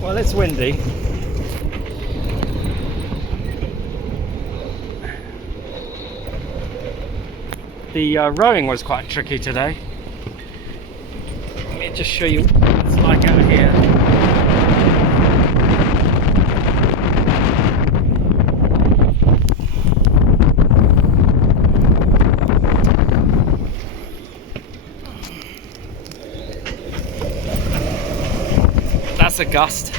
Well, it's windy. The rowing was quite tricky today. Let me just show you what it's like out here. That's a gust.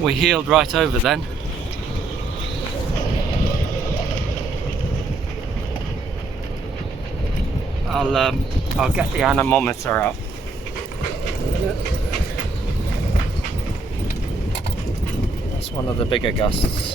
We heeled right over then. I'll get the anemometer out. That's one of the bigger gusts.